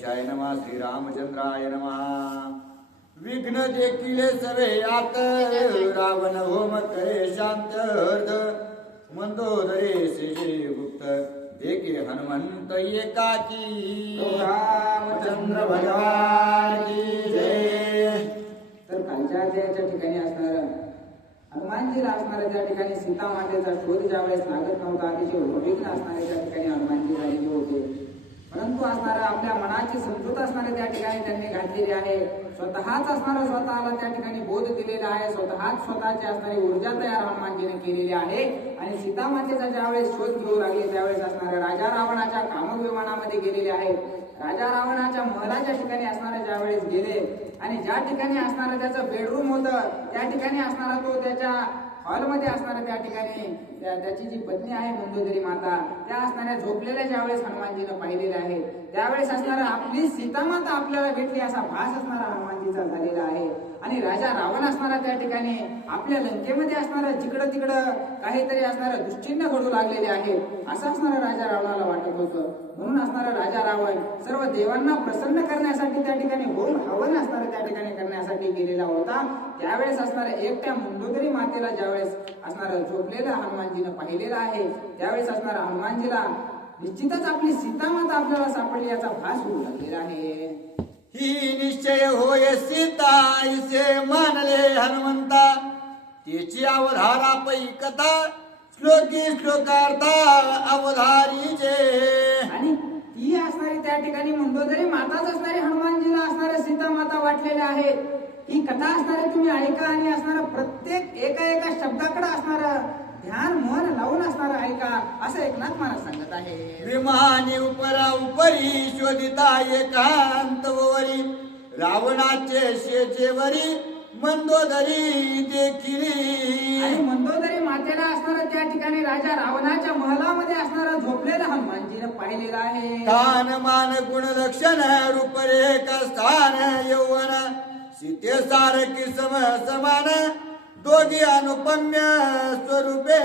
गणेशाय नमः श्रीरामचंद्राय नमः। विघ्न देखील सवे आत रावण होम करे शांत हृद मंदोदरे श्री गुप्त देखे हनुमंत एकाकी रामचंद्र भगवान की जय। तर कालच्या अध्यायाच्या ठिकाणी असणार हनुमानजीला असणाऱ्या त्या ठिकाणी सीता मातेचा शोध ज्यावेळेस लागत नव्हता, अतिशय उद्विग्न असणारे त्या ठिकाणी हनुमानजी झालेले होते. परंतु असणाऱ्या आपल्या मनाची समजूत असणारे त्या ठिकाणी त्यांनी घातलेली आहे. स्वतःच असणारा स्वतःला त्या ठिकाणी बोध दिलेला आहे. स्वतःची असणारी ऊर्जा तयार हनुमानजीने केलेली आहे. आणि सीता मातेचा ज्यावेळेस शोध घेऊ लागले त्यावेळेस असणाऱ्या राजा रावणाच्या कामविमानामध्ये गेलेले आहेत. राजा रावणाच्या महलाच्या ठिकाणी असणारे ज्यावेळेस गेले आणि ज्या ठिकाणी असणारं त्याचं बेडरूम होतं त्या ठिकाणी असणारा तो त्याच्या हॉलमध्ये असणाऱ्या त्या ठिकाणी त्याची जी पत्नी आहे मंदोदरी माता त्या असणाऱ्या झोपलेल्या ज्यावेळेस हनुमानजीनं पाहिलेल्या आहे त्यावेळेस असणारा आपली सीता माता आपल्याला भेटली असा भास असणारा हनुमानजीचा झालेला आहे. आणि राजा रावण असणारा त्या ठिकाणी आपल्या लंकेमध्ये असणारं जिकडं तिकडं काहीतरी असणारं दुश्चिन्ह घडू लागलेले आहे असं असणारं राजा रावणाला वाटत होतं. म्हणून असणारा राजा रावण सर्व देवांना प्रसन्न करण्यासाठी त्या ठिकाणी होम हवन असणारं त्या ठिकाणी करण्यासाठी गेलेला होता. त्यावेळेस असणाऱ्या एकट्या मंदोदरी मातेला ज्यावेळेस असणारं झोपलेलं हनुमानजीनं पाहिलेलं आहे त्यावेळेस असणारा हनुमानजीला निश्चितच आपली सीता माता आपल्याला सापडली याचा भास होऊ लागलेला आहे. ही निश्चय होय सीता इसे मानले हनुमंता त्याची अवधारा पै कथा श्लोकी श्लोकार्था अवधारी जे. आणि ती असणारी त्या ठिकाणी मंदोदरी माताच असणारी हनुमानजीला असणाऱ्या सीता माता वाटलेल्या आहेत. ही कथा असणारे तुम्ही ऐका आणि असणारा प्रत्येक एका शब्दाकडे असणारं ध्यान मन लावून असणारं ऐका असं एकनाथ महाराज सांगत आहे. विमानी उपरा उपरी शोधिता एकांत वरी रावणाचे शेजेवरी मंदोदरी देखिली. आणि मंदोदरी मातेला असणारं त्या ठिकाणी राजा रावणाच्या महलामध्ये असणारं झोपलेलं हनुमानजीनं पाहिलेलं आहे. तान मान गुण लक्षण रूपरेख स्थान यौवन सीते सारखी समान दोघी अनुपम्य स्वरूपे.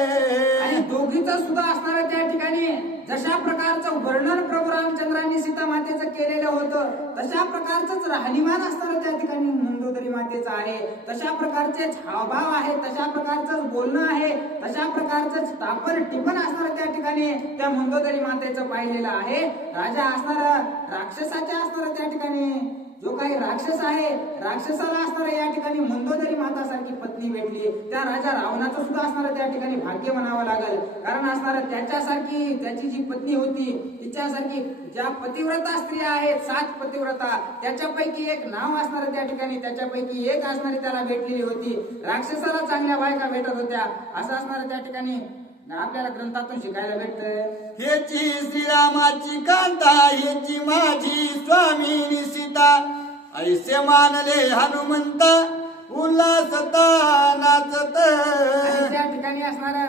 आणि दोघीचं सुद्धा असणारं त्या ठिकाणी जशा प्रकारचं वर्णन प्रभू रामचंद्रांनी सीता मातेचं केलेलं होतं तशा प्रकारचंच राहणीमान असणारं त्या ठिकाणी मंदोदरी मातेचं आहे. तशा प्रकारचे हावभाव आहे, तशा प्रकारचं बोलणं आहे, तशा प्रकारचं तापन टिपण असणारं त्या ठिकाणी त्या मंदोदरी मातेचं पाहिलेलं आहे. राजा असणारं राक्षसाच्या असणारं त्या ठिकाणी जो काही राक्षस आहे राक्षसाला असणाऱ्या या ठिकाणी मंदोदरी माता सारखी पत्नी भेटली. त्या राजा रावणाचं सुद्धा असणारं त्या ठिकाणी भाग्य म्हणावं लागेल. कारण असणारं त्याच्यासारखी त्याची जी पत्नी होती तिच्यासारखी ज्या पतिव्रता स्त्रिया आहेत 7 पतिव्रता त्याच्यापैकी एक नाव असणारं त्या ठिकाणी त्याच्यापैकी एक असणारी त्याला भेटलेली होती. राक्षसाला चांगल्या बायका भेटत होत्या असं असणारं त्या ठिकाणी आपल्याला ग्रंथातून शिकायला भेटत. हेची श्रीरामाची कांता हेची माझी स्वामिनी सीता ऐसे मानले हनुमंत उल्हासता नाचत. त्या ठिकाणी असणारा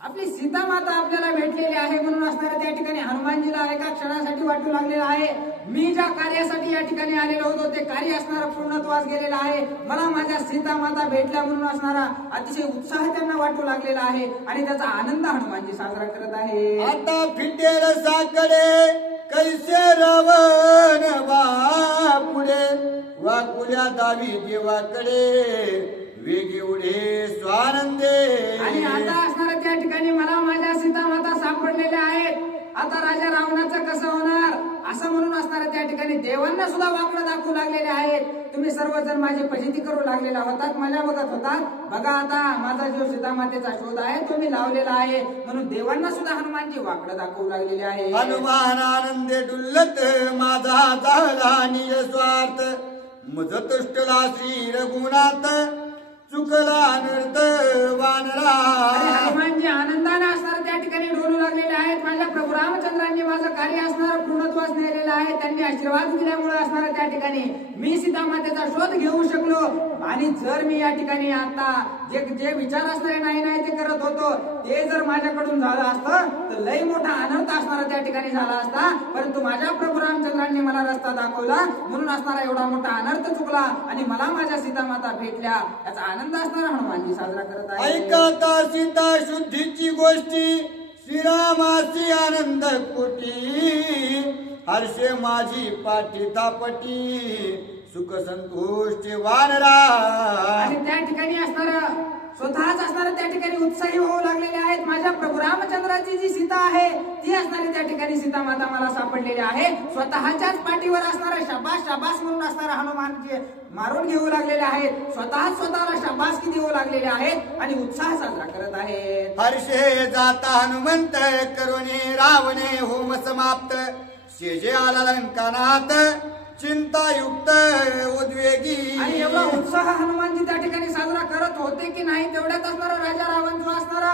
आपली सीता माता आपल्याला भेटलेली आहे म्हणून असणाऱ्या त्या ठिकाणी हनुमानजीला एका क्षणासाठी वाटू लागलेला आहे मी ज्या कार्यासाठी या ठिकाणी आलेलो होतो ते कार्य असणारा पूर्णत्वास गेलेला आहे. मला माझ्या सीता माता भेटल्या म्हणून असणारा अतिशय उत्साह त्यांना वाटू लागलेला आहे आणि त्याचा आनंद हनुमानजी साजरा करत आहे. आता फिटेल साकडे कैसे रावण बापुडे वाकुल्या दावी देवाकडे वेगी उडे स्वानंदे. आणि आता असणाऱ्या त्या ठिकाणी मला माझ्या सीता माता सापडलेल्या आहेत. आता राजा रावणाचं कसं होणार असं म्हणून असणाऱ्या त्या ठिकाणी देवांना सुद्धा वाकडं दाखवू लागलेले आहेत. तुम्ही सर्वजण माझी फजिती करू लागलेला होतात, मजा बघत होतात. बघा आता माझा जो सीता मातेचा शोध आहे तो मी लावलेला आहे म्हणून देवांना सुद्धा हनुमानजी वाकडं दाखवू लागलेले आहे. हनुमान आनंदे डुल्लत माझा झाला निज स्वार्थ मज तुष्टला श्री रघुनाथ चुकला नृत वानरा. हनुमानजी आनंदाने असणार त्या ठिकाणी डोलू लागलेले आहेत. माझ्या प्रभू रामचंद्रांनी माझं कार्य असणार पूर्णत्वास नेलेलं आहे. त्यांनी आशीर्वाद दिल्यामुळे असणार त्या ठिकाणी मी सीता मातेचा शोध घेऊ शकलो. आणि जर मी या ठिकाणी आता जे विचार असणारे नाही ते करत होतो ते जर माझ्याकडून झालं असतं तर लई मोठा अनर्थ असणारा त्या ठिकाणी झाला असता. परंतु माझ्या प्रभू रामचंद्रांनी मला रस्ता दाखवला म्हणून असणारा एवढा मोठा अनर्थ चुकला आणि मला माझ्या सीता माता भेटल्या याचा आनंद असणारा हनुमानजी साजरा करत आहे. ऐका सीता शुद्धीची गोष्टी श्रीरामाची आनंद कोटी हर्षे माझी पाठी तापटी सुख संतोष वानरा. आणि त्या ठिकाणी असणार स्वतःच असणारे त्या ठिकाणी उत्साही होऊ लागलेले आहेत. माझ्या प्रभू रामचंद्राची जी सीता आहे ती असणारी त्या ठिकाणी सीता माता मला सापडलेली आहे. स्वतःच्याच पाठीवर असणारा शाबास शाबास म्हणून असणारा हनुमानजी मारून घेऊ लागलेले आहेत. स्वतःला शाबासकी देऊ लागलेले आहेत आणि उत्साह साजरा करत आहेत. हर्षे जाता हनुमंत करुणे रावणे होम समाप्त. शेजे आला लंकानाथ चिंतायुक्त उद्वेगी. आणि एवढा उत्साह हनुमानजी त्या ठिकाणी साजरा करत होते की नाही तेवढ्यात असणारा राजा रावण जो असणारा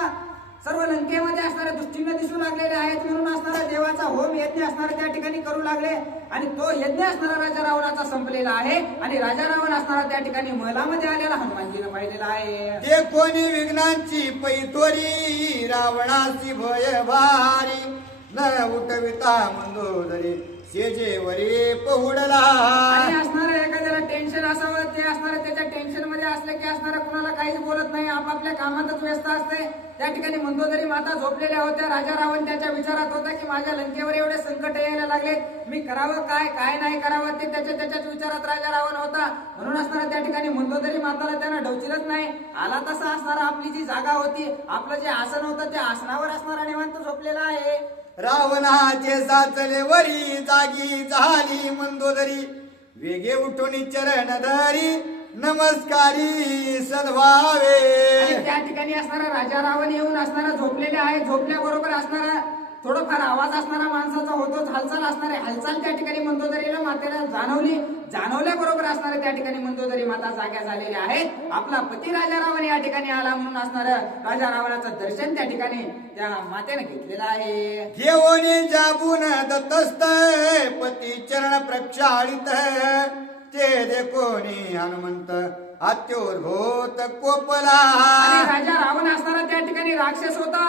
सर्व लंकेमध्ये असणाऱ्या दृष्टीने दिसू लागलेले आहेत म्हणून असणारा देवाचा होम यज्ञ असणारा त्या ठिकाणी करू लागले. आणि तो यज्ञ असणारा राजा रावणाचा संपलेला आहे आणि राजा रावण असणारा त्या ठिकाणी महलामध्ये आलेला हनुमानजीने पाहिलेला आहे. ते कोणी विघ्नांची पैतोरी रावणाची भय भारी न उठविता मंदोदरी शेजे वरी पहुडला. आणि असणारं एखाद्याला टेन्शन असावं ते असणारं त्याच्या टेन्शन मध्ये असले की असणारं कुणाला काहीच बोलत नाही आपापल्या कामातच व्यस्त असते. त्या ठिकाणी मंदोदरी माता झोपलेल्या होत्या. राजा रावण त्याच्या विचारात होता की माझ्या लंकेवर एवढे संकट यायला लागले मी करावं काय काय नाही करावं ते त्याच्याच विचारात राजा रावण होता. म्हणून असणारा त्या ठिकाणी मंदोदरी माताला त्यांना डवचिलच नाही. आला तसा असणारा आपली जी जागा होती आपलं जे आसन होतं त्या आसनावर असणारा निवांत झोपलेला आहे. रावणाचे साचले वरी जागी झाली मंदोदरी वेगे उठून चरण धरी नमस्कारी सद्भावे. आणि त्या ठिकाणी असणारा राजा रावण येऊन असणारा झोपलेले आहे. झोपल्याबरोबर असणारा थोडंफार आवाज असणारा माणसाचा होतोच. हालचाल असणारे हालचाल त्या ठिकाणी मंदोदरीला मातेला जाणवल्याबरोबर असणारे त्या ठिकाणी मंदोदरी माता जाग्या झालेल्या आहेत. आपला पती राजा रावण या ठिकाणी आला म्हणून असणारं राजा रावणाचं दर्शन त्या ठिकाणी त्या मातेने घेतलेलं आहे. घेऊन जाबून दत्तस्त पती चरण प्रक्षाळित ते दे कोणी हनुमंत अत्योद्भूत कोपला. आणि राजा रावण असणारा त्या ठिकाणी राक्षस होता.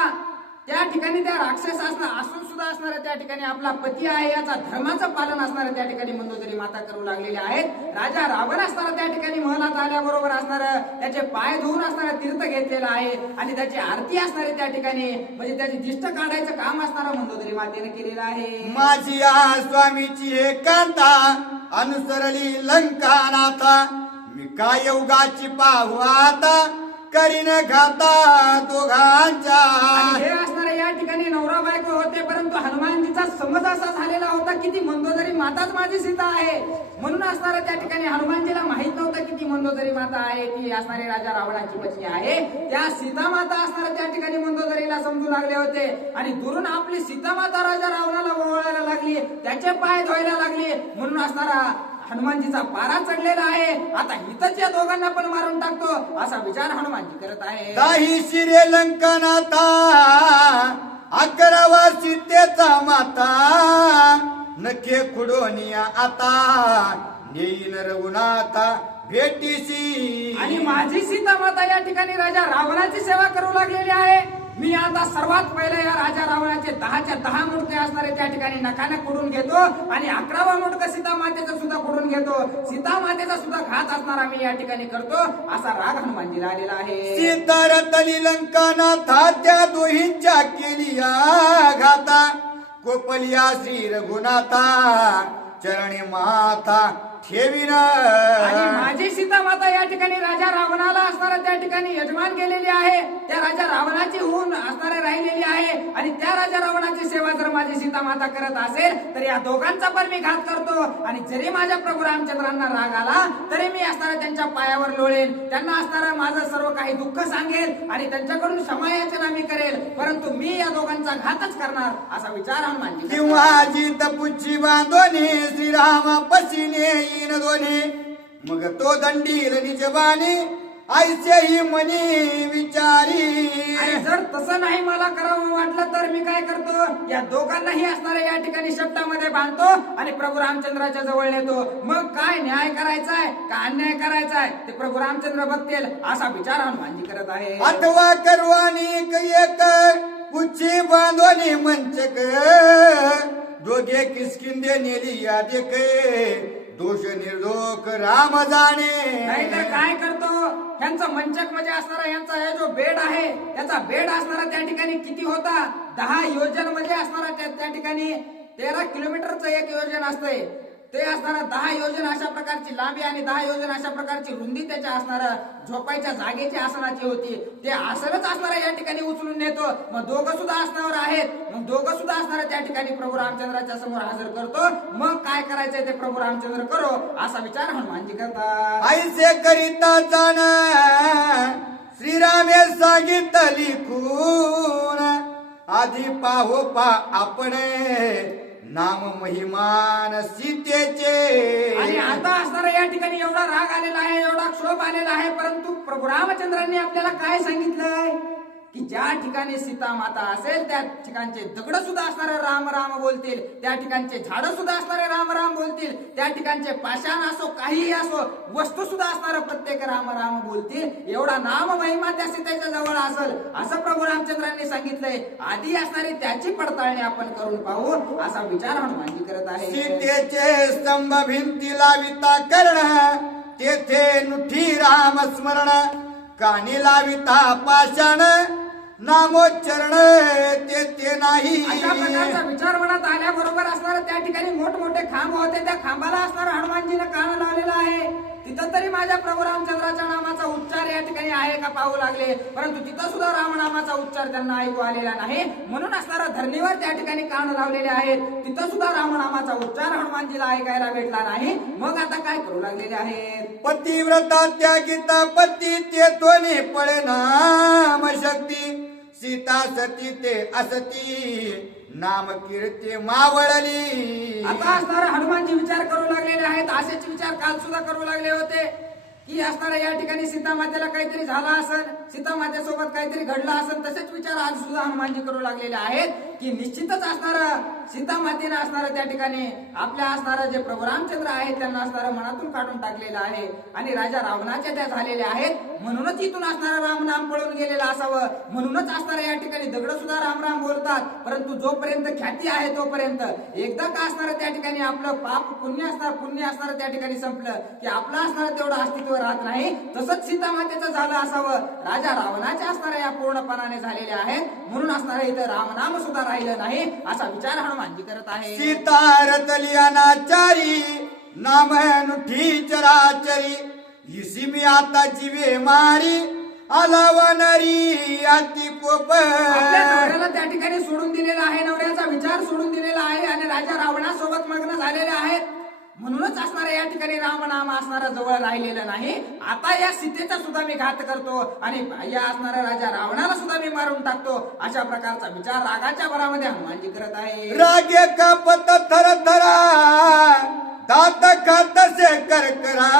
त्या ठिकाणी त्या राक्षस असून सुद्धा असणाऱ्या त्या ठिकाणी आपला पती आहे याचा धर्माचं पालन असणाऱ्या त्या ठिकाणी मंदोदरी माता करू लागलेल्या आहेत. राजा रावण असणारा त्या ठिकाणी महलात आल्याबरोबर असणारं त्याचे पाय धुवून असणारं तीर्थ घेतलेलं आहे आणि त्याची आरती असणारी त्या ठिकाणी म्हणजे त्याची दिष्ट काढायचं काम असणारं मंदोदरी मातेने केलेलं आहे. माझी आ स्वामीची एकांता अनुसरली लंकानाथा मी काय योगाची पाहू आता करीन घाता दोघांच्या. हे असणारे या ठिकाणी नवरा बायको होते परंतु हनुमानजीचा समज असा झालेला होता की ती मंदोदरी माताच माझी सीता आहे. म्हणून असणाऱ्या त्या ठिकाणी हनुमानजीला माहित नव्हतं की ती मंदोदरी माता आहे ती असणारी राजा रावणाची पत्नी आहे. त्या सीता माता असणाऱ्या त्या ठिकाणी मंदोदरीला समजू लागले होते आणि दुरून आपली सीता माता राजा रावणाला ओवाळायला लागली त्याचे पाय धुवायला लागली. म्हणून असणारा हनुमानजीचा पारा चढलेला आहे. आता इथंच या दोघांना पण मारून टाकतो असा विचार हनुमानजी करत आहे. दाही शिरे लंकनाथा 11वा सीतेचा माता नखे खुडोनिया आता नेईन रघुनाथा भेटीशी. आणि माझी सीता माता या ठिकाणी राजा रावणाची सेवा करू लागलेली आहे. मी आता सर्वात पहिले या राजा रावणाचे 10च्या 10 मुंडके असणारे त्या ठिकाणी नखाने कुडून घेतो आणि 11वा मुंडक सीता मातेचा सुद्धा कुडून घेतो. सीता मातेचा सुद्धा घात असणारा मी या ठिकाणी करतो असा राग हनुमानजीला आलेला आहे. सीता रतली लंकानाथा त्या दोहींच्या केली घाता कोपलिया श्री रघुनाथा चरणी माता ठेवीन. आणि माझी सीता माता या ठिकाणी राजा रावणाला असणारा त्या ठिकाणी यजमान केलेली आहे. त्या राजा रावणाची होऊन असणारे राहिलेली आहे आणि त्या राजा रावणाची सेवा जर माझी सीता माता करत असेल तर या दोघांचा पण मी घात करतो. आणि जरी माझ्या प्रभू रामचंद्रांना राग आला तरी मी असणारा त्यांच्या पायावर लोळेन त्यांना असणारा माझं सर्व काही दुःख सांगेल आणि त्यांच्याकडून क्षमायाचना मी करेल परंतु मी या दोघांचा घातच करणार असा विचार हनुमानजी. किंवा जित पुच्छी बांधोनी श्रीराम पसीने दोन्ही मग तो दंडील निजवानी ऐसेही मनी विचारी. आणि जर तसं नाही मला करावं वाटलं तर मी काय करतो या दोघांनाही असणाऱ्या या ठिकाणी शब्दामध्ये बांधतो आणि प्रभू रामचंद्राच्या जवळ नेतो. मग काय न्याय करायचाय का अन्याय करायचाय ते प्रभू रामचंद्र बघतील असा विचार हनुमानजी करत आहे. अथवा करवानी एक पुच्छी बांधोनी मंचक दोघे किसकिंदे नेली या देखे दोष निर्दोष राम जाणे. नाहीतर काय करतो यांचा मंचक म्हणजे असणारा यांचा हे जो बेड आहे त्याचा बेड असणारा त्या ठिकाणी किती होता 10 योजन मध्ये असणारा त्या ठिकाणी 13 किलोमीटरचं एक योजन असतंय. ते असणारा 10 योजन अशा प्रकारची लांबी आणि 10 योजन अशा प्रकारची रुंदी त्याच्या असणारा झोपायच्या जागेची आसनाची होती. ते आसनच असणारा या ठिकाणी उचलून नेतो. मग दोघं सुद्धा आसनावर आहेत. मग दोघं सुद्धा असणारा त्या ठिकाणी प्रभू रामचंद्राच्या समोर हजर करतो. मग काय करायचंय ते प्रभू रामचंद्र करो असा विचार हनुमानजी करतात. ऐसे करिता जाण श्रीरामे सांगितली खून आधी पाहो पा आपण नाम महिमान सीतेचे. आणि आता असणारा या ठिकाणी एवढा राग आलेला आहे, एवढा क्षोभ आलेला आहे, परंतु प्रभू रामचंद्रांनी आपल्याला काय सांगितलंय की ज्या ठिकाणी सीता माता असेल त्या ठिकाणचे दगड सुद्धा असणारे राम राम बोलतील, त्या ठिकाणचे झाड सुद्धा असणारे राम राम बोलतील, त्या ठिकाणचे पाषाण असो काहीही असो वस्तू सुद्धा असणारे प्रत्येक राम राम बोलतील. एवढा नाम महिमा त्या सीतेच्या जवळ असेल असं प्रभू रामचंद्रांनी सांगितलंय. आधी असणारी त्याची पडताळणी आपण करून पाहू असा विचार हनुमानजी करत आहे. सीतेचे स्तंभ भिंतीला विता कर्ण तेथे नुठी राम स्मरण कानी लाविता पाषाण नामोच्चरण ते नाही. अशा प्रकारचा विचार मनात आल्याबरोबर असणारे त्या ठिकाणी मोठमोठे खांब होते. त्या खांबाला असणारा हनुमानजीने कान लावलेला आहे. तिथं तरी माझ्या प्रभू रामचंद्राच्या नामाचा उच्चार या ठिकाणी आहे का पाहू लागले, परंतु तिथं सुद्धा रामनामाचा उच्चार त्यांना ऐकू आलेला नाही. म्हणून असणारा धरणीवर त्या ठिकाणी कान लावलेले आहेत. तिथं सुद्धा रामनामाचा उच्चार हनुमानजीला ऐकायला भेटला नाही. मग आता काय करू लागलेले आहेत. पतिव्रता त्यागिता पती ते दोन्ही पळे नाम शक्ती सीता सती ते असती नाम कीर्ती मावळली. आता असणारा हनुमानजी विचार करू लागलेले आहेत. असेच विचार काल सुद्धा करू लागले होते की असणारा या ठिकाणी सीता मातेला काहीतरी झाला असेल, सीता मातेसोबत काहीतरी घडलं असेल. तसेच विचार आज सुद्धा हनुमानजी करू लागलेले आहेत की निश्चितच असणारा सीता मातेनं असणारा त्या ठिकाणी आपल्या असणारा जे प्रभू रामचंद्र आहेत त्यांना असणारा मनातून काढून टाकलेलं आहे आणि राजा रावणाच्या त्या झालेल्या आहेत. म्हणूनच इथून असणारा राम नाम पळून गेलेला असावं. म्हणूनच असणारा या ठिकाणी दगड सुद्धा राम राम बोलतात. परंतु जोपर्यंत ख्याती आहे तोपर्यंत एकदा का असणारं त्या ठिकाणी आपलं पाप पुण्य असणार त्या ठिकाणी संपलं की आपलं असणारं तेवढं अस्तित्व राहत नाही. तसंच सीता मातेचं झालं असावं. राजा रावणाच्या असणाऱ्या या पूर्णपणाने झालेल्या आहेत. म्हणून असणारं इथं रामनाम सुद्धा राहिलं नाही असा विचार हनुमानजी करत आहे. सीता रतली अनाचारी नाम नुठी चराचरी इसी मी आता जीवे मारी आलावणारी अति कोप. आपल्या नवऱ्याला त्या ठिकाणी सोडून दिलेला आहे, नवऱ्याचा विचार सोडून दिलेला आहे आणि राजा रावणासोबत मग्न झालेले आहेत. म्हणूनच असणाऱ्या या ठिकाणी रामनाम असणारा जवळ राहिलेलं नाही. आता या सीतेचा सुद्धा मी घात करतो आणि या असणाऱ्या राजा रावणाला सुद्धा मी मारून टाकतो अशा प्रकारचा विचार रागाच्या भरामध्ये हनुमानजी करत आहे. रागे कापत थर थरा दात खातसे करकरा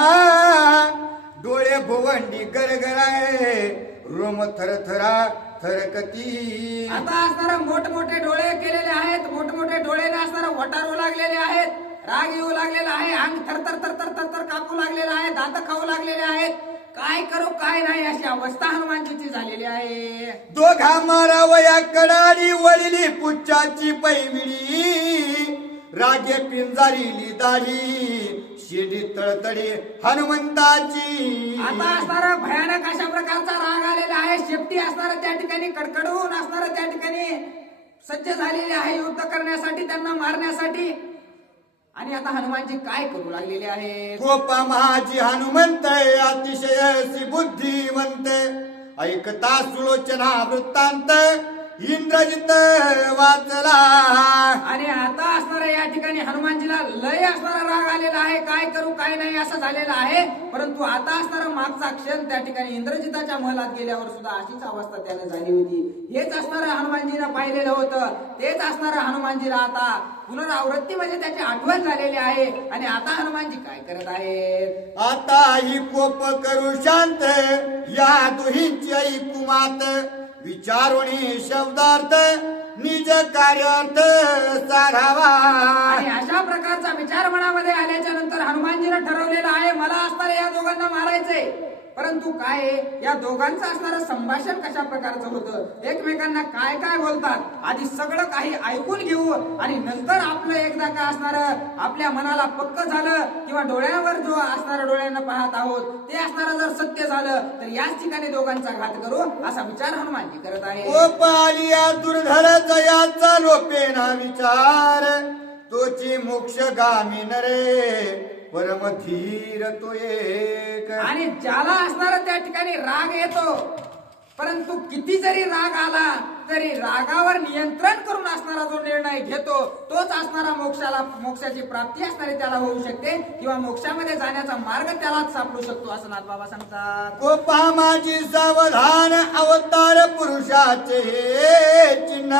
डोळे भुवंडी गरगराय रोम थरथरा थरकती. आता असणारा मोठमोठे डोळे केलेले आहेत, मोठमोठे डोळे असणारा वटारू लागलेले आहेत, राग येऊ लागलेला आहे, अंग थरथर थरथर थरथर कापू लागलेला आहे, दात खाऊ लागलेले आहेत. काय करू काय नाही अशी अवस्था हनुमानजीची झालेली आहे. दोघा मारावया कडाडी वळली पुच्छाची पैविडी रागे पिंजारीली दाढी शेडी तळतडी हनुमंताची. आता असणारा भयानक अशा प्रकारचा राग आलेला आहे. शेपटी असणारा त्या ठिकाणी कडकडून असणारा त्या ठिकाणी सज्ज झालेले आहे युद्ध करण्यासाठी, त्यांना मारण्यासाठी. आणि आता हनुमानजी काय करू लागलेले आहेत. कोपा माझी हनुमंत अतिशय बुद्धिवंत ऐकता सुलोचना वृत्तांत इंद्रजित वाचला. आणि आता असणारा या ठिकाणी हनुमानजीला लय असणारा राग आलेला आहे. काय करू काय नाही असं झालेलं आहे. परंतु आता असणारा मागचा क्षण त्या ठिकाणी इंद्रजिताच्या महलात गेल्यावर सुद्धा अशीच अवस्था त्याने झाली होती. हेच असणारं हनुमानजीनं पाहिलेलं होतं. तेच असणारं हनुमानजीला आता पुनरावृत्ती म्हणजे त्याची आठवण झालेली आहे. आणि आता हनुमानजी काय करत आहेत. आता ही कोप करू शांत या दुहींची ऐकू मात विचारुणी शब्दार्थ निज कार्यार्थ सारावा. आणि अशा प्रकारचा विचार मनामध्ये आल्याच्या नंतर हनुमानजीनं ठरवलेलं आहे मला असणाऱ्या या दोघांना मारायचंय. परंतु काय या दोघांचं असणारं संभाषण कशा प्रकारचं होतं, एकमेकांना काय काय बोलतात, आधी सगळं काही ऐकून घेऊ आणि नंतर आपलं एकदा का असणारं आपल्या मनाला पक्क झालं किंवा डोळ्यावर जो असणारं डोळ्यांना पाहत आहोत ते असणारं जर सत्य झालं तर याच ठिकाणी दोघांचा घात करू असा विचार हनुमानजी करत आहे. कोप आलिया दुर्धर जयाचा लोपेना विचार तोची मोक्षगामी नरे परमधीर तो एक. आणि ज्याला असणारा त्या ठिकाणी राग येतो, परंतु किती जरी राग आला तरी रागावर नियंत्रण करून असणारा जो निर्णय घेतो तोच असणारा मोक्षाची प्राप्ती असणारी त्याला होऊ शकते किंवा मोक्षामध्ये जाण्याचा मार्ग त्यालाच सापडू शकतो असं नाथबाबा सांगतात. कोपा माझी सावधान अवतार पुरुषाचे हे चिन्ह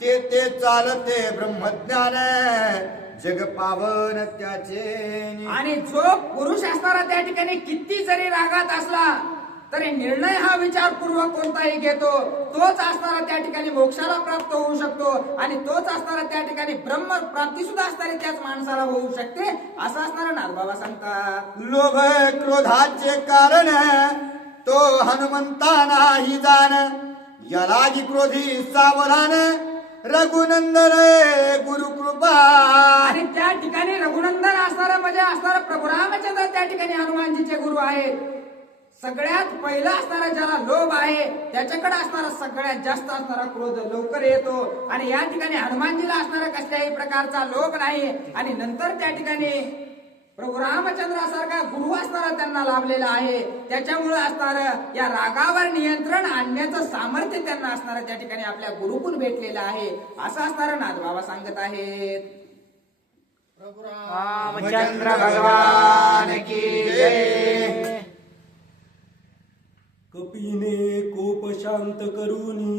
ते चालते ब्रह्मज्ञान जग पावन त्याचे. आणि जो पुरुष असणारा त्या ठिकाणी किती जरी रागात असला तरी निर्णय हा विचारपूर्वक कोणताही घेतो तोच असणारा त्या ठिकाणी मोक्षाला प्राप्त होऊ शकतो आणि तोच असणारा त्या ठिकाणी ब्रह्म प्राप्ती सुद्धा असणारी त्याच माणसाला होऊ शकते असं असणारा नाथबाबा सांगतात. लोभ क्रोधाचे कारण तो हनुमंता नाही जाण यालागी क्रोधी सावधान रघुनंदन गुरुकृपा. आणि त्या ठिकाणी रघुनंदन असणारा म्हणजे असणारा प्रभू रामचंद्र त्या ठिकाणी हनुमानजीचे गुरु आहेत. सगळ्यात पहिला असणारा ज्याला लोभ आहे त्याच्याकडे असणारा सगळ्यात जास्त असणारा क्रोध लवकर येतो आणि या ठिकाणी हनुमानजीला असणारा कसल्याही प्रकारचा लोभ नाही. आणि नंतर त्या ठिकाणी प्रभू रामचंद्रासारखा गुरु असणारा त्यांना लाभलेला आहे. त्याच्यामुळे असणारं या रागावर नियंत्रण आणण्याचं सामर्थ्य त्यांना असणारं त्या ठिकाणी आपल्या गुरुकुल भेटलेलं आहे असं असणारं नाथबाबा सांगत आहेत. प्रभु रामचंद्र भगवान की जय. कपीने कोप शांत करूनी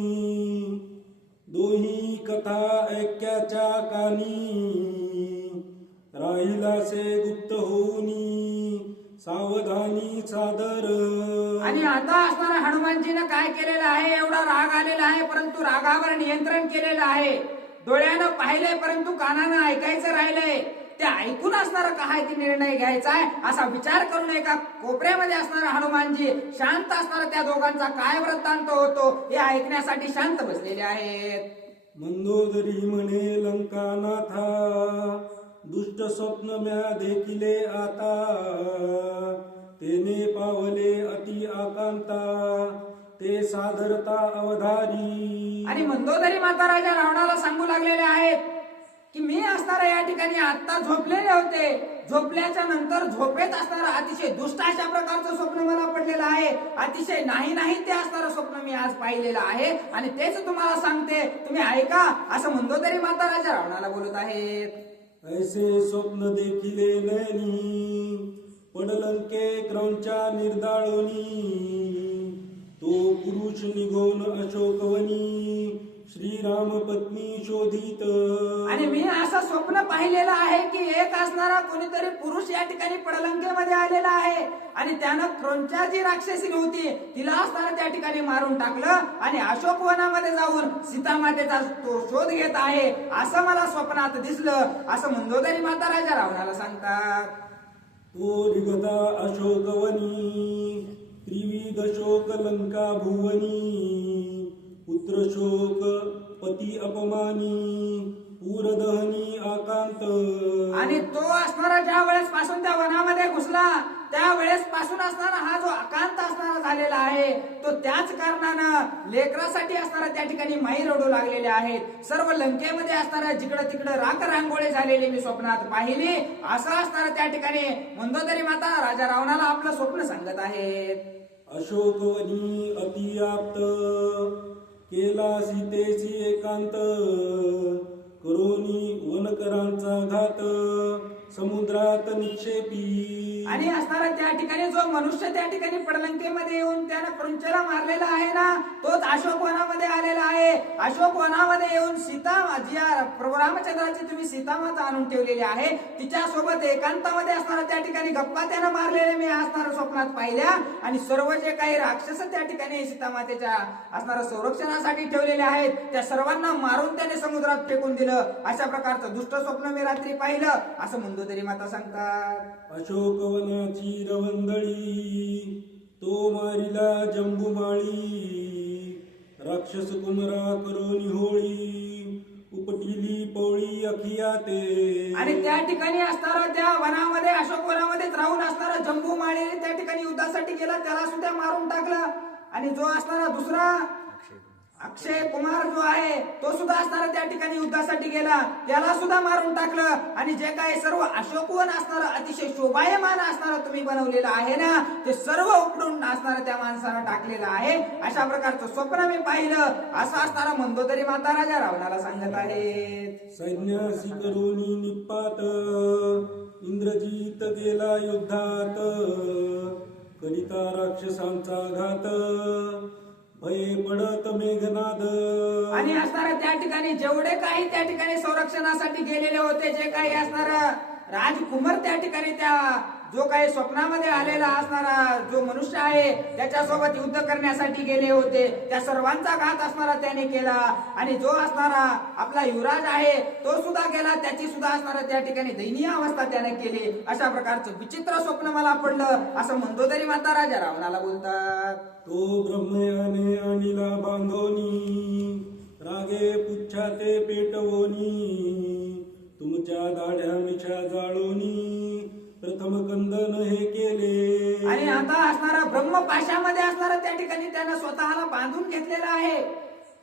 दोही कथा ऐक्याच्या कानी राहिलासे गुप्त होऊनी सावधानी सादर. आणि आता असणारा हनुमानजीनं काय केलेलं आहे, एवढा राग आलेला आहे परंतु रागावर नियंत्रण केलेलं आहे. डोळ्यानं पाहिलंय परंतु कानानं ऐकायचं राहिलंय. ते ऐकून असणारा काय ते निर्णय घ्यायचा आहे असा विचार करून एका कोपऱ्यामध्ये असणारा हनुमानजी शांत असणारा त्या दोघांचा काय वृत्तांत होतो हे ऐकण्यासाठी शांत बसलेले आहेत. मंदोदरी म्हणे लंकानाथा दुष्ट स्वप्न म्या देखिले आता तेने पावले अति आकांता ते सादरता अवधारी. आणि मंदोदरी माता राजा रावणाला सांगू लागलेले आहेत की मी असणारा या ठिकाणी आता झोपलेले होते, झोपल्याच्या नंतर झोपेत असणारं अतिशय दुष्ट अशा प्रकारचं स्वप्न मला पडलेलं आहे. अतिशय नाही ते असणारं स्वप्न मी आज पाहिलेलं आहे आणि तेच तुम्हाला सांगते, तुम्ही ऐका असं मंदोदरी माता राजा रावणाला बोलत आहेत. ऐसे स्वप्न देखिले नयनी पडलंके क्रौंच्या निर्दाळोनी तो पुरुष निघोन अशोकवनी श्रीराम पत्नी शोधित. आणि मी असं स्वप्न पाहिलेलं आहे की एक असणारा कोणीतरी पुरुष या ठिकाणी पडलंकेमध्ये आलेला आहे आणि त्यानं क्रौंच्या जी राक्षसी होती तिला असणारा त्या ठिकाणी मारून टाकलं आणि अशोक वनामध्ये जाऊन सीतामातेचा तो शोध घेत आहे असं मला स्वप्नात दिसलं असं मंदोदरी माता राजा रावणाला सांगतात. तो निघता अशोकवनी त्रिविध शोक लंका भुवनी पुत्र शोक पती अपमानी पूरदहनी आकांत. आणि तो असणारा ज्या वेळेस पासून त्या वनामध्ये घुसला त्या वेळेस पासून असणारा हा जो आकांत असणारा झालेला आहे तो त्याच कारणानं लेकरासाठी असणारा त्या ठिकाणी माई रडू लागलेले आहेत. सर्व लंकेमध्ये असणारा जिकडं तिकडं राख रांगोळी झालेली मी स्वप्नात पाहिली असं असणारा त्या ठिकाणी मंदोदरी माता राजा रावणाला आपलं स्वप्न सांगत आहेत. अशोकवनी अतिआप्त केला सीतेची एकांत करोनी वनकरांचा घात समुद्रात निक्षेपी. आणि असणारा त्या ठिकाणी जो मनुष्य त्या ठिकाणी पडलंकेमध्ये येऊन त्यानं क्रौंचला मारलेला आहे ना तोच अशोक वनामध्ये आलेला आहे. अशोक वनामध्ये येऊन सीता जी प्रभू रामचंद्राची तुम्ही सीतामाता आणून ठेवलेली आहे तिच्या सोबत एकांतामध्ये असणारा त्या ठिकाणी गप्पा त्यानं मारलेले मी असणाऱ्या स्वप्नात पाहिल्या आणि सर्व जे काही राक्षस त्या ठिकाणी सीतामातेच्या असणाऱ्या संरक्षणासाठी ठेवलेले आहेत त्या सर्वांना मारून त्याने समुद्रात फेकून दिलं. अशा प्रकारचं दुष्ट स्वप्न मी रात्री पाहिलं असं मंदोदरी माता सांगतात. अशोकवनाची रवंदळी तो मारिला जंबुमाळी राक्षस कुमरा करोनी होळी उपटिली पवळी अखिया ते. आणि त्या ठिकाणी असणारा त्या वनामध्ये अशोक वनामध्येच राहून असणारा जंबुमाळी त्या ठिकाणी युद्धासाठी गेला त्याला सुद्धा मारून टाकलं आणि जो असणारा दुसरा अक्षय कुमार जो आहे तो सुद्धा असणारा त्या ठिकाणी युद्धासाठी गेला, त्याला सुद्धा मारून टाकलं आणि जे काही सर्व अशोकवन असणारं अतिशय शोभायमान असणारं तुम्ही बनवलेलं आहे ना, ते सर्व उपडून असणारं त्या माणसानं टाकलेलं आहे. अशा प्रकारचं स्वप्न मी पाहिलं, असं असणारा मंदोदरी माता राजा रावणाला सांगत आहेत. सैन्यासी करोनी निपात इंद्रजित गेला युद्धात, कलिता राक्षसांचा घात, भये पडत मेघनाद. आणि असणारा त्या ठिकाणी जेवढे काही त्या ठिकाणी संरक्षणासाठी गेलेले होते, जे काही असणार राजकुमार त्या ठिकाणी त्या जो काही स्वप्नामध्ये आलेला असणारा जो मनुष्य आहे त्याच्यासोबत युद्ध करण्यासाठी गेले होते, त्या सर्वांचा घात असणारा त्याने केला. आणि जो असणारा आपला युवराज आहे तो सुद्धा गेला, त्याची सुद्धा असणारा त्या ठिकाणी दयनीय अवस्था त्याने केली. अशा प्रकारचं विचित्र स्वप्न मला पडलं, असं मंदोदरी माता राजा रावणाला बोलतात. तो ब्रह्मयाने आणिला बांधोनी, रागे पुच्छाते पेटवोनी, तुमच्या दाढ्या मिशा जाळोनी, प्रथम कंदन हे केले. आणि आता असणारा ब्रह्मपाशामध्ये असणारा त्या ठिकाणी त्यानं स्वतःला बांधून घेतलेला आहे.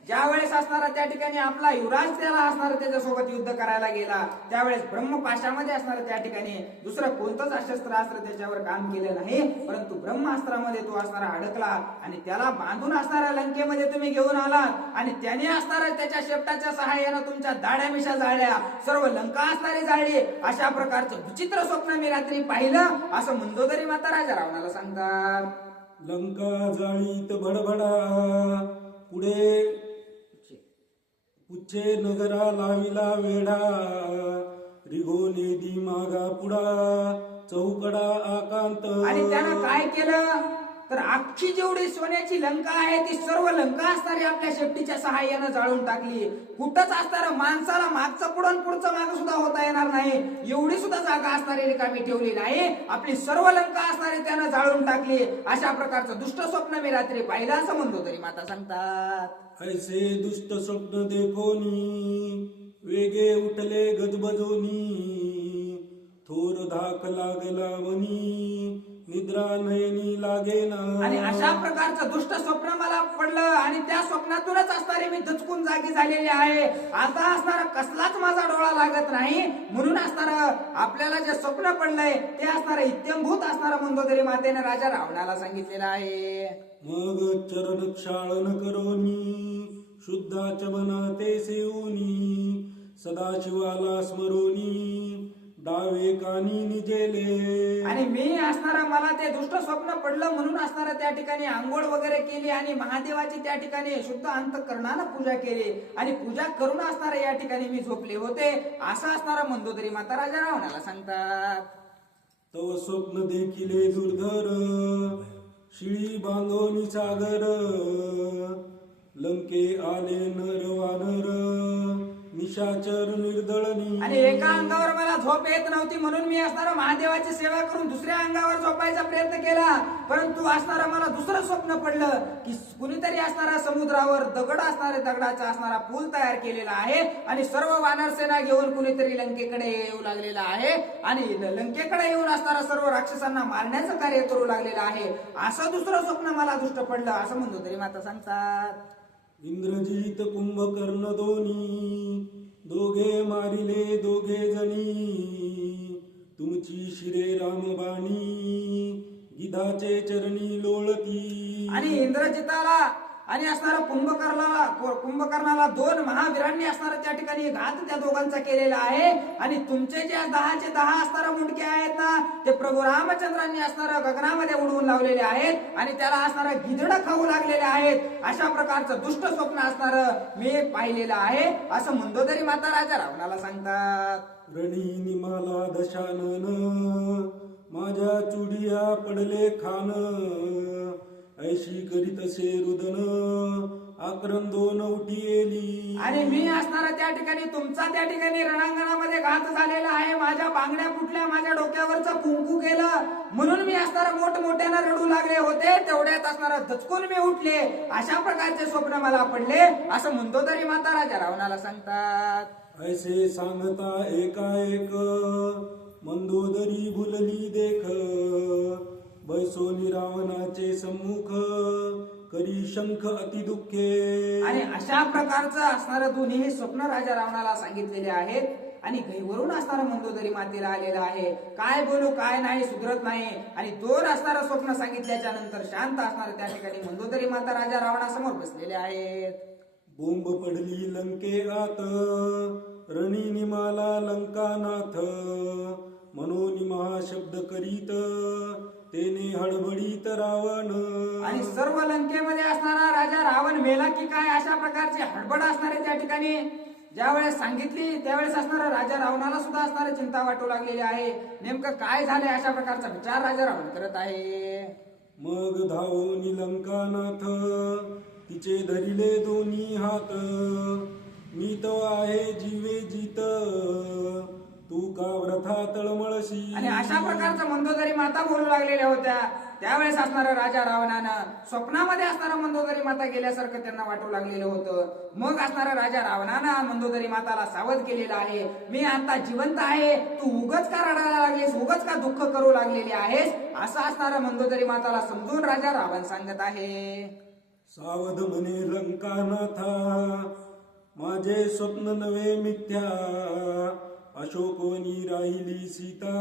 ज्या वेळेस असणारा त्या ठिकाणी आपला युवराज त्याला असणारा त्याच्यासोबत युद्ध करायला गेला, त्यावेळेस ब्रह्मपाशामध्ये असणारा त्या ठिकाणी दुसरं कोणतंच अस्त्र त्याच्यावर काम केलं नाही, परंतु ब्रह्मास्त्रामध्ये तो असणारा अडकला आणि त्याला बांधून असणाऱ्या लंकेमध्ये तुम्ही घेऊन आला आणि त्याने असणारा त्याच्या शेपटाच्या सहाय्यानं तुमच्या दाढ्या मिशा जाळल्या, सर्व लंका असणारी जाळली. अशा प्रकारचं विचित्र स्वप्न मी रात्री पाहिलं, असं मंदोदरी माता राजा रावणाला सांगतात. लंका जाळीत भडभडा, पुढे पुच्छे नगरा लाविला वेढा, रिघोनेदी मागा पुढा, चौकडा आकांत. आणि त्यानं काय केलं तर अख्खी जेवढी सोन्याची लंका आहे ती सर्व लंका असणारी आपल्या शेपटीच्या सहाय्यानं जाळून टाकली. कुठंच असणारं माणसाला मागचं पुढं पुढचं मागं सुद्धा होता येणार नाही, एवढी सुद्धा जागा असणारी रिकामी ठेवली नाही. आपली सर्व लंका असणारी त्यानं जाळून टाकली. अशा प्रकारचं दुष्ट स्वप्न मी रात्री पाहिलं, असं मंदोदरी माता सांगतात. ऐसे दुष्ट स्वप्न देखोनी, वेगे उठले गजबजोनी, थोर धाक लागला वनी, निद्रा नयनी लागेना. आणि अशा प्रकारचं दुष्ट स्वप्न मला पडलं आणि त्या स्वप्नातूनच असणारे मी दचकून जागी झालेले आहे. आता असणारा कसलाच माझा डोळा लागत नाही, म्हणून असणारं आपल्याला जे स्वप्न पडलंय ते असणारं इत्यंभूत असणारं मंदोदरी मातेने राजा रावणाला सांगितलेलं आहे. मग चरण क्षाळन करोनी, शुद्धाचमन ते सेवनी, सदाशिवाला स्मरोनी, डावे कानी निजेले. आणि मी असणारा मला ते दुष्ट स्वप्न पडलं म्हणून असणारा त्या ठिकाणी आंघोळ वगैरे केली आणि महादेवाची त्या ठिकाणी शुद्ध अंतःकरणानं पूजा केली आणि पूजा करून असणारा या ठिकाणी मी झोपले होते, असं असणारा मंदोदरी माता राजा रावणाला सांगतात. तव स्वप्न देखिले दुर्धर, शिळी बांधोनी सागर, लंके आले नर वानर, निशाचर निर्दळनी. आणि एका अंगावर मला झोप येत नव्हती म्हणून मी असणारा महादेवाची सेवा करून दुसऱ्या अंगावर झोपायचा प्रयत्न केला, परंतु असणारा मला दुसरं स्वप्न पडलं की कुणीतरी असणारा समुद्रावर दगड असणारे दगडाचा असणारा पूल तयार केलेला आहे आणि सर्व वानर सेना घेऊन कुणीतरी लंकेकडे येऊ लागलेला आहे आणि लंकेकडे येऊन असणारा सर्व राक्षसांना मारण्याचं कार्य करू लागलेलं आहे. असं दुसरं स्वप्न मला दुष्ट पडलं, असं मंदोदरी माता सांगतात. इंद्रजित कुंभकर्ण दोन्ही, दोघे मारिले दोघे जणी, तुमची शिरे रामबाणी, गिधाचे चरणी लोळती. आणि इंद्रजिताला आणि असणारा कुंभकर्णाला दोन महावीरांनी असणारा त्या ठिकाणी घात त्या दोघांचा केलेला आहे आणि तुमचे जे 10चे 10 असणारा मुंडके आहेत ना, ते प्रभू रामचंद्रांनी असणारा गगनामध्ये उडवून लावलेले आहेत आणि त्याला असणारा गिधड खाऊ लागलेले आहेत. अशा प्रकारचं दुष्ट स्वप्न असणारं मी पाहिलेलं आहे, असं मंदोदरी माता राजा रावणाला सांगतात. रणी निमाला दशानन, माझ्या चुडिया पडले खान, ऐशी करीत असे रुदन, आक्रम दोन उठिएली. आणि मी असणारा त्या ठिकाणी तुमचा त्या ठिकाणी रणांगणामध्ये घात झालेला आहे, माझ्या बांगड्या फुटल्या, माझ्या डोक्यावरचं कुंकू केलं म्हणून मी असणारा मोठमोठ्यानं रडू लागले होते, तेवढ्यात असणारा दचकून मी उठले. अशा प्रकारचे स्वप्न मला पडले, असं मंदोदरी माता राजा रावणाला सांगतात. ऐसे सांगता एकाएक, मंदोदरी भुलली देख, बैसोनी रावणाचे सम्मुख, करी शंख अति दुःखे. आणि अशा प्रकारचं असणारं दोन्ही स्वप्न राजा रावणाला सांगितलेले आहेत. आणि गैवरून असणारं मंदोदरी मातेला आलेलं आहे. काय बोलू काय नाही सुधरत नाही. आणि दोन असणारं स्वप्न सांगितल्याच्या नंतर शांत असणारं त्या ठिकाणी मंदोदरी माता राजा रावणासमोर बसलेले आहेत. बोंब पडली लंके आत, रणी निमाला लंकानाथ. मनोनी महाशब्द करीत, तेने हडबडीत रावण. आणि सर्व लंकेमध्ये असणारा राजा रावण मेला की काय अशा प्रकारची हडबड असणारे त्या ठिकाणी ज्यावेळेस सांगितली त्यावेळेस असणारा राजा रावणाला सुद्धा असणारी चिंता वाटू लागलेली आहे. नेमकं काय झालंय अशा प्रकारचा विचार राजा रावण करत आहे. मग धावोनी लंकानाथ, तिचे धरिले दोन्ही हात. मी तो आहे जीवे जित, तू का व्रथा तळमळशी. आणि अशा प्रकारचं मंदोदरी माता बोलू लागलेल्या होत्या. त्यावेळेस असणारा राजा रावणानं स्वप्नामध्ये असणारा मंदोदरी माता गेल्यासारखं त्यांना वाटू लागलेलं होतं. मग असणारा राजा रावणानं मंदोदरी माताला सावध केलेलं आहे. मी आता जिवंत आहे, तू उगच का रडायला लागलीस, उगच का दुःख करू लागलेली आहेस असं असणारा मंदोदरी माताला समजून राजा रावण सांगत आहे. सावध म्हणे लंकानाथा, माझे स्वप्न नवे मिथ्या. अशोकवनी राहिली सीता,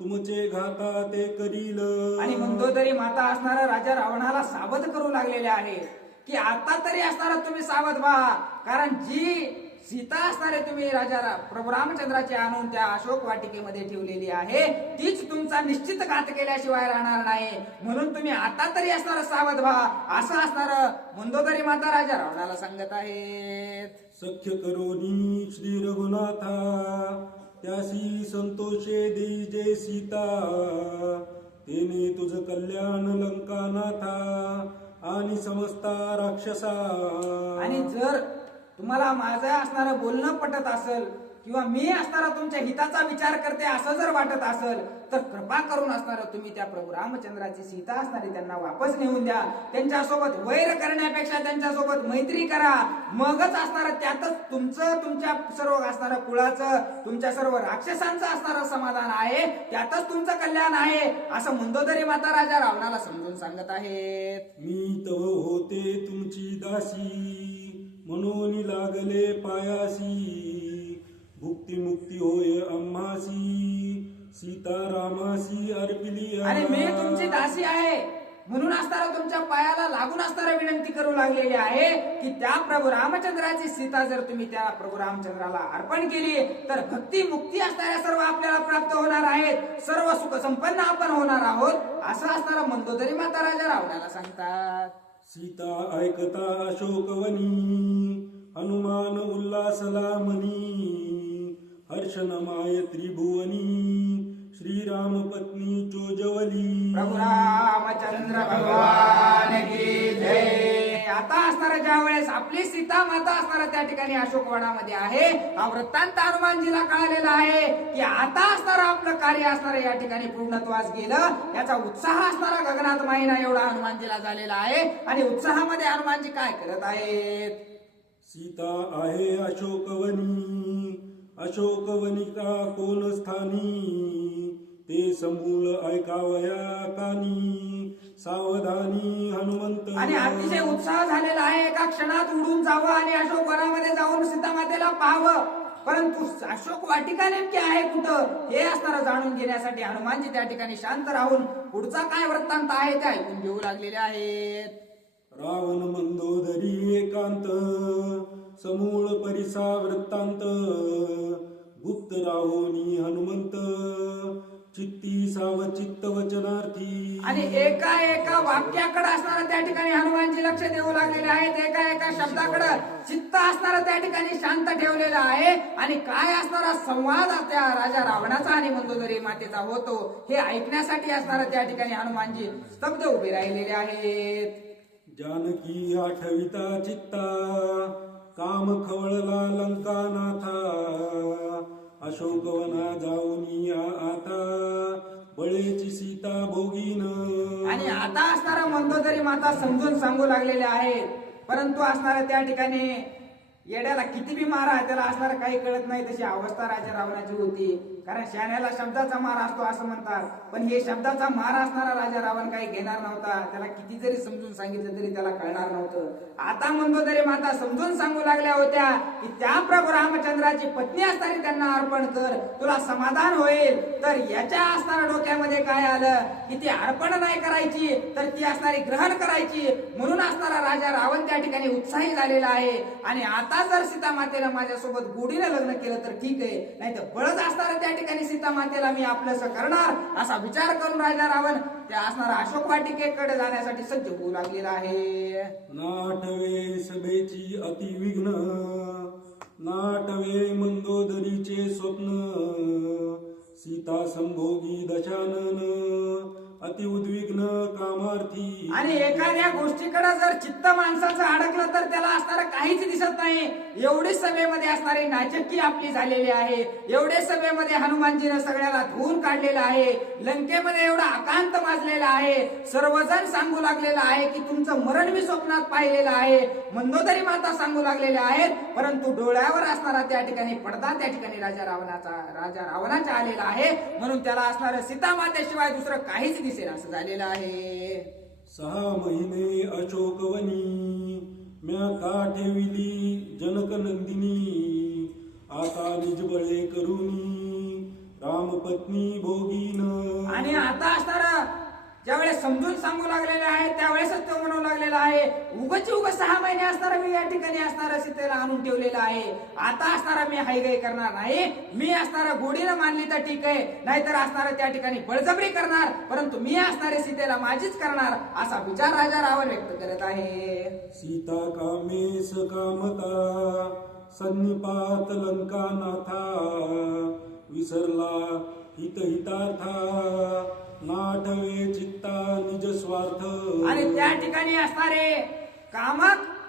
तुमचे घाता ते करील. आणि मंदोदरी माता असणारा राजा रावणाला सावध करू लागलेले आहे की आता तरी असणारा तुम्ही सावध व्हा. कारण जी सीता असणारे तुम्ही प्रभू रामचंद्राची आणून त्या अशोक वाटिकेमध्ये ठेवलेली आहे तीच तुमचा निश्चित घात केल्याशिवाय राहणार नाही. म्हणून तुम्ही आता तरी असणार सावध व्हा असं असणार मंदोदरी माता राजा रावणाला सांगत आहेत. सख्य करोनी श्री रघुनाथा, त्यासी संतोषे देई जे सीता. तेने तुझ कल्याण लंकानाथा, आणि समस्ता राक्षसा. आणि जर तुम्हाला माझं असणारं बोलणं पटत असेल किंवा मी असणारा तुमच्या हिताचा विचार करते असं जर वाटत असेल तर कृपा करून असणारं तुम्ही त्या प्रभू रामचंद्राची सीता असणारी त्यांना वापस नेऊन द्या. त्यांच्यासोबत वैर करण्यापेक्षा त्यांच्यासोबत मैत्री करा. मगच असणारं त्यातच तुमच्या सर्व असणारं कुळाचं तुमच्या सर्व राक्षसांचं असणारं समाधान आहे. त्यातच तुमचं कल्याण आहे असं मंदोदरी माता राजा रावणाला समजून सांगत आहेत. मी तव होते तुमची दासी, म्हणून लागले पायासी. भुक्ती मुक्ती होय आम्हासी, सीतारामासी अर्पिली. आणि मी तुमची दासी आहे म्हणून असणारा तुमच्या पायाला लागून असणारा विनंती करू लागलेली आहे की त्या प्रभू रामचंद्राची सीता जर तुम्ही त्या प्रभू रामचंद्राला अर्पण केली तर भक्ती मुक्ती असणाऱ्या सर्व आपल्याला प्राप्त होणार आहेत. सर्व सुख संपन्न आपण होणार आहोत असं असणारा मंदोदरी माता राजा रावणाला सांगतात. सीता ऐकता अशोकवनी, हनुमान उल्लासला मनी. हर्षनमाय त्रिभुवनी, श्रीराम पत्नी चोजवली. प्रभू रामचंद्र भगवान की जय. आता असणारा ज्या वेळेस आपली सीता माता असणारा त्या ठिकाणी अशोकवनामध्ये आहे हा वृत्तांत हनुमानजीला कळालेला आहे की आता असणारा आपलं कार्य असणारं या ठिकाणी पूर्णत्वास गेलं. याचा उत्साह असणारा गगनात माहिना एवढा हनुमानजीला झालेला आहे. आणि उत्साहामध्ये हनुमानजी काय करत आहेत. सीता आहे अशोकवनी, अशोकवनिका कोण स्थानी. ते समूळ ऐकावया कानी, सावधानी हनुमंत. आणि अतिशय उत्साह झालेला आहे. एका क्षणात उडून जावं आणि अशोक वनामध्ये जाऊन सीतामातेला पाहावं. परंतु अशोक वाटिका नेमकी आहे कुठं हे असणारं जाणून घेण्यासाठी हनुमानजी त्या ठिकाणी शांत राहून पुढचा काय वृत्तांत आहे ते ऐकून घेऊ लागलेले आहेत. रावण मंदोदरी एकांत, समूळ परिसा वृत्तांत. गुप्त राहोनी हनुमंत, चित्ती सावचित्त वचनार्थी. आणि एका वाक्याकडे असणारा त्या ठिकाणी हनुमानजी लक्ष देऊ लागलेले आहेत. एका शब्दाकडे चित्त असणारा त्या ठिकाणी शांत ठेवलेला आहे. आणि काय असणारा संवाद त्या राजा रावणाचा आणि मंदोदरी मातेचा होतो हे ऐकण्यासाठी असणारा त्या ठिकाणी हनुमानजी स्तब्ध उभे राहिलेले आहेत. जानकी आठविता चित्ता, काम खवळला लंकानाथा. अशोकवना जाऊनी आता, बळेची सीता भोगीन. आणि आता असणारा मंदोदरी माता समजून सांगू लागलेल्या आहेत. परंतु असणाऱ्या त्या ठिकाणी येड्याला किती बी मारा त्याला असणार काही कळत नाही, तशी अवस्था राजा रावणाची होती. कारण शहाण्याला शब्दाचा मार असतो असं म्हणतात, पण हे शब्दाचा मार असणारा राजा रावण काही घेणार नव्हता. त्याला किती जरी समजून सांगितलं तरी त्याला कळणार नव्हतं. आता मंदोदरी माता समजून सांगू लागल्या होत्या की त्या प्रभू रामचंद्राची पत्नी असणारी त्यांना अर्पण कर, तुला समाधान होईल. तर याच्या असणाऱ्या डोक्यामध्ये काय आलं की ती अर्पण नाही करायची तर ती असणारी ग्रहण करायची. म्हणून असणारा राजा रावण त्या ठिकाणी उत्साही झालेला आहे. आणि आता जर सीता मातेला माझ्यासोबत गोडीनं लग्न केलं तर ठीक आहे, नाही तर बळच असणारा त्या ठिकाणी सीता मातेला मी आपलंसं करणार असा विचार करून राजा रावण त्या असणारा अशोक वाटिकेकडे जाण्यासाठी सज्ज होऊ लागलेला आहे. नाटवे सभेची अतिविघ्न, नाटवे मंदोदरीचे स्वप्न, सीता संभोगी दशानन, अति उद्विग्न कामार्थी. आणि एखाद्या गोष्टीकडे जर चित्त माणसाचं अडकलं तर त्याला असणारं काहीच दिसत नाही. एवढी सभेमध्ये असणारी नाचक्की आपली झालेली आहे. एवढे सभेमध्ये हनुमानजीनं सगळ्याला धुवून काढलेलं आहे. लंकेमध्ये एवढा आकांत माजलेला आहे. सर्वजण सांगू लागलेला आहे की तुमचं मरण मी स्वप्नात पाहिलेलं आहे. मंदोदरी माता सांगू लागलेल्या आहेत, परंतु डोळ्यावर असणारा त्या ठिकाणी पडदा त्या ठिकाणी राजा रावणाचा आलेला आहे. म्हणून त्याला असणारं सीता मातेशिवाय दुसरं काहीच दिसेल असं झालेलं आहे. 6 महिने अशोकवनी, म्या का ठेविली जनक नंदिनी, आता निजबळे करुनी, रामपत्नी भोगीन. आणि आता असणारा ज्यावेळेस समजून सांगू लागलेले आहे त्यावेळेसच तो म्हणू लागलेला आहे, उगच 6 महिने असणारा मी या ठिकाणी असणारा सीतेला आणून ठेवलेला आहे. आता असणारा मी हायगाई करणार नाही. मी असणारा गोडीनं मानली तर ठीक आहे, नाहीतर असणारा त्या ठिकाणी बळजबरी करणार, परंतु मी असणारे सीतेला माझीच करणार असा विचार राजा रावण व्यक्त करत आहे. सीता कामे सकामता, सन्निपात लंका नाथा, विसरला हितार्था, नाटवे चित्ता निज स्वार्थ. आणि त्या ठिकाणी असणारे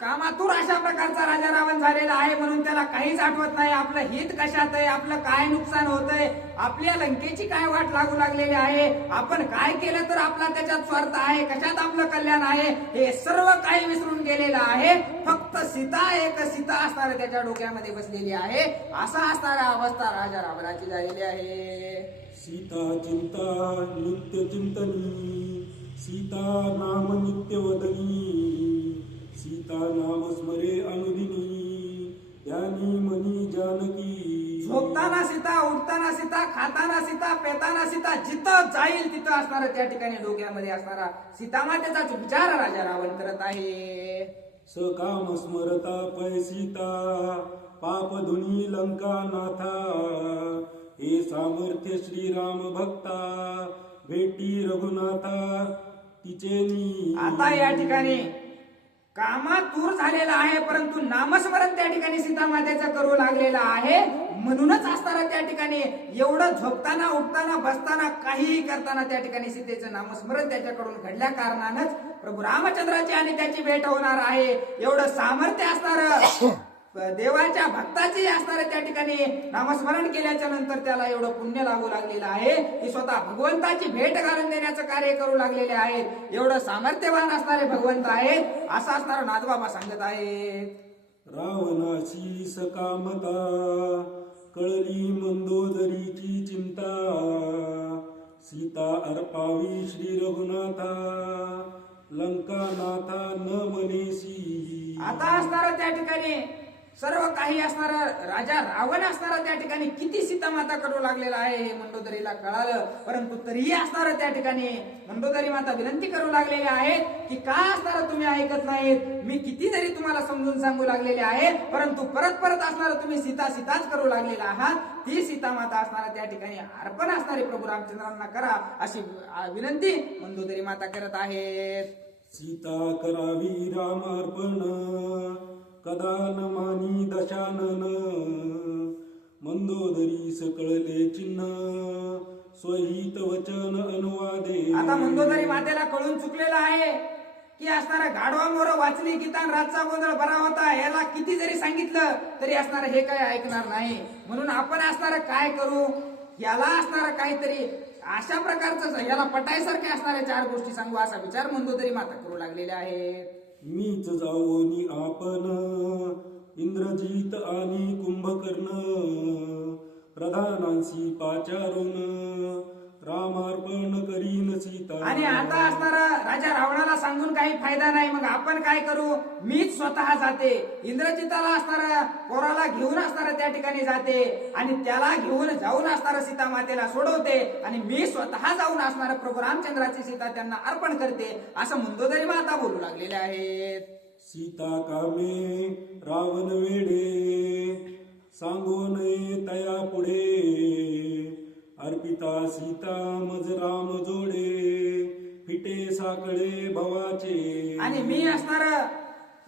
कामातूर अशा प्रकारचा राजा रावण झालेला आहे. म्हणून त्याला काहीच आठवत नाही आपलं हित कशात आहे, आपलं काय नुकसान होतंय, आपल्या लंकेची काय वाट लागू लागलेली आहे, आपण काय केलं तर आपला त्याच्यात स्वार्थ आहे, कशात आपलं कल्याण आहे, हे सर्व काही विसरून गेलेलं आहे. फक्त सीता एक सीता असणारे त्याच्या डोक्यामध्ये बसलेली आहे. असा असणारा अवस्था राजा रावणाची झालेली आहे. सीता चिंता नित्य चिंतनी, सीता नाम नित्य वदनी, सीता नाम स्मरे अनुदिनी, यानी मनी जानकी. झोपताना सीता, उठताना सीता, खाताना सीता, पेताना सीता, जिथं जाईल तिथं असणारा त्या ठिकाणी डोक्यामध्ये असणारा सीतामातेचा विचार राजा रावण करत आहे. सकाम स्मरता पै सीता, पाप धुनी लंका नाथा, हे सामर्थ्य श्रीराम भक्ता, भेटी रघुनाथा तिचेनी. आता या ठिकाणी कामात दूर झालेला आहे, परंतु नामस्मरण त्या ठिकाणी सीता मातेचं करू लागलेला आहे. म्हणूनच असताना त्या ठिकाणी एवढं झोपताना, उठताना, बसताना, काहीही करताना त्या ठिकाणी सीतेचं नामस्मरण त्याच्याकडून घडल्या कारणानच प्रभू रामचंद्राची आणि त्याची भेट होणार आहे. एवढं सामर्थ्य असणार देवाच्या भक्ताची असणारे त्या ठिकाणी नामस्मरण केल्याच्या नंतर त्याला एवढं पुण्य लागू लागलेलं आहे की स्वतः भगवंताची भेट घालून देण्याचं कार्य करू लागलेले आहेत. एवढं सामर्थ्यवान असणारे भगवंत आहेत असं असणारा नाथबाबा सांगत आहेत. रावणाची सकामता, कळली मंदोदरीची चिंता, सीता अर्पावी श्री रघुनाथा, लंकानाथा न मनेसी. आता असणारा त्या ठिकाणी सर्व काही असणारा राजा रावण असणारा त्या ठिकाणी किती सीतामाता करू लागलेला आहे हे मंडोदरीला कळालं. परंतु तरीही असणारं त्या ठिकाणी मंडोदरी माता विनंती करू लागलेली आहेत की का असणारं तुम्ही ऐकत नाहीत. मी किती जरी तुम्हाला समजून सांगू लागलेले आहे, परंतु परत परत असणारं तुम्ही सीताच करू लागलेला आहात. ती सीतामाता असणारा त्या ठिकाणी अर्पण असणारे प्रभू रामचंद्रांना करा अशी विनंती मंडोदरी माता करत आहेत. सीता करावी राम अर्पण, कदा न मानी दशानन, मंदोदरी सकळले चिन्ह, स्वहित वचन अनुवादे. आता मंदोदरी मातेला कळून चुकलेला आहे की असणारा गाढवा मोर वाचली गीता रातचा गोंधळ बरा होता, याला किती जरी सांगितलं तरी असणार हे काय ऐकणार नाही. म्हणून आपण असणार काय करू, याला असणार काहीतरी अशा प्रकारचं याला पटायसारखे असणाऱ्या 4 गोष्टी सांगू असा विचार मंदोदरी माता करू लागलेल्या आहेत. मीच जाऊनी आपण इंद्रजित आणि कुंभकर्ण प्रधानांशी पाचारून रामार्पण करीन सीता. आणि आता असणारा राजा रावणाला सांगून काही फायदा नाही. मग आपण काय करू? मीच स्वतः जाते, इंद्रजिताला असणारा पोराला घेऊन असणारा त्या ठिकाणी जाते आणि त्याला घेऊन जाऊन असणारा सीता मातेला सोडवते आणि मी स्वतः जाऊन असणारा प्रभू रामचंद्राची सीता त्यांना अर्पण करते, असं मंदोदरी माता बोलू लागलेल्या आहेत. सीता कामे रावण वेडे सांगो नये तया पुढे अर्पिता सीता मज राम जोडे फिटे साकडे भवाचे. आणि मी असणार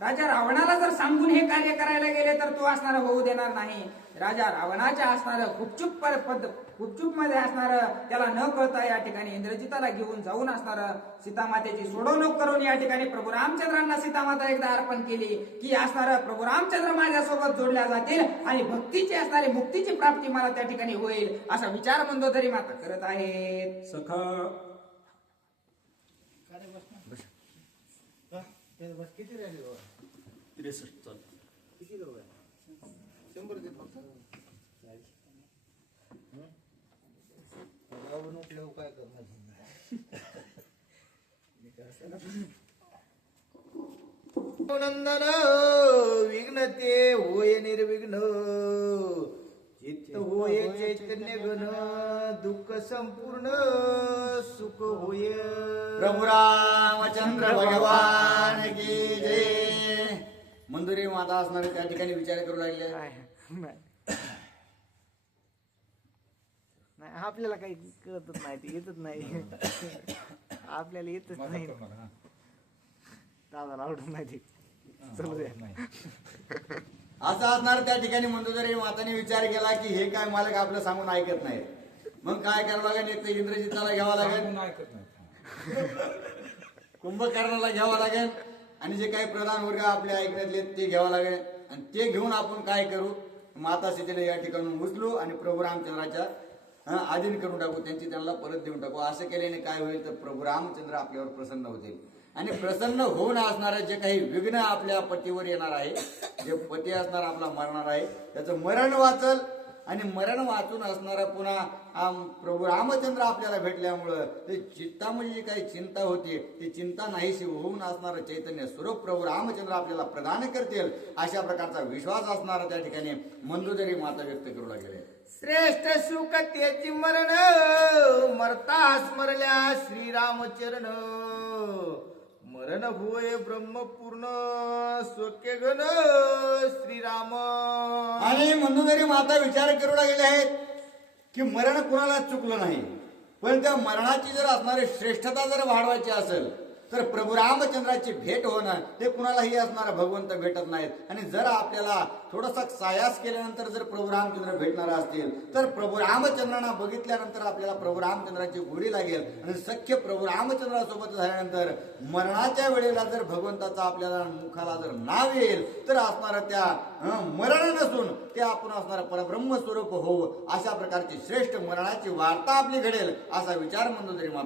राजा रावणाला जर सांगून हे कार्य करायला गेले तर तो असणार होऊ देणार नाही. राजा रावणाच्या असणार गुपचूप मध्ये असणार त्याला न कळता या ठिकाणी इंद्रजिताला घेऊन जाऊन असणार सीतामातेची सोडवणूक करून या ठिकाणी प्रभू रामचंद्रांना सीतामाता एकदा अर्पण केली की असणार प्रभू रामचंद्र माझ्यासोबत जोडल्या जातील आणि भक्तीची असणारी मुक्तीची प्राप्ती मला त्या ठिकाणी होईल असा विचार मंदोदरी माता करत आहेत. सखा किती राहिले? 63 चाल. किती लोक आहे? 100 देत फक्त. गावून उठल्यावर काय करणार? नंदन विघ्न ते होय निर्विघ्न चित्त होय चैतन्य घन दुःख संपूर्ण सुख होय. प्रभू रामचंद्र भगवान की जय. मंदुरी माता असणारे त्या ठिकाणी विचार करू लागले. नाही आपल्याला काही कळतच नाही, ते येतच नाही आपल्याला येतच नाही. दादाला आवडत नाही ते. चलू दे. असं असणार त्या ठिकाणी मंदोदरी माताने विचार केला की हे काय मालक आपलं सांगून ऐकत नाही. मग काय करावं लागेल? एक तर इंद्रजिताला घ्यावा लागेल, कुंभकर्णाला घ्यावा लागेल आणि जे काही प्रधान वर्ग आपल्या ऐकण्यातले ते घ्यावं लागेल आणि ते घेऊन आपण काय करू? माता सीतेला या ठिकाणी उचलू आणि प्रभू रामचंद्राच्या अधीन करून टाकू, त्यांची त्यांना परत देऊन टाकू. असं केल्याने काय होईल तर प्रभू रामचंद्र आपल्यावर प्रसन्न होतील आणि प्रसन्न होऊन असणारे जे काही विघ्न आपल्या पतीवर येणार आहे, जे पती असणार आपला मरणार आहे, त्याचं मरण वाचल आणि मरण वाचून असणारा पुन्हा प्रभू रामचंद्र आपल्याला भेटल्यामुळं ते चित्तामध्ये जी काही चिंता होती ती चिंता नाहीशी होऊन असणारं चैतन्य स्वरूप प्रभू रामचंद्र आपल्याला प्रदान करतील अशा प्रकारचा विश्वास असणारा त्या ठिकाणी मंदोदरी माता व्यक्त करू लागले. श्रेष्ठ सुख त्याची मरण मरता स्मरल्या श्रीरामचरण मरण होय ब्रह्मपूर्ण सोके गण श्रीराम. आणि मंदोदरी माता विचार करू लागले आहेत की मरण कुणाला चुकलं नाही, पण त्या मरणाची जर असणारी श्रेष्ठता जर वाढवायची असेल तर प्रभू रामचंद्राची भेट होणं ते कुणालाही असणारा भगवंत भेटत नाहीत. आणि जर आपल्याला थोडासा सायास केल्यानंतर जर प्रभू रामचंद्र भेटणार असतील तर प्रभू रामचंद्रांना बघितल्यानंतर आपल्याला प्रभू रामचंद्राची गोडी लागेल आणि सख्य प्रभू रामचंद्रासोबत झाल्यानंतर मरणाच्या वेळेला जर भगवंताचा आपल्याला मुखाला जर नाव येईल तर असणारा त्या मरण नसून ते आपण असणारा परब्रह्म स्वरूप होऊ अशा प्रकारची श्रेष्ठ मरणाची वार्ता आपली घडेल असा विचार मंदोदरी माता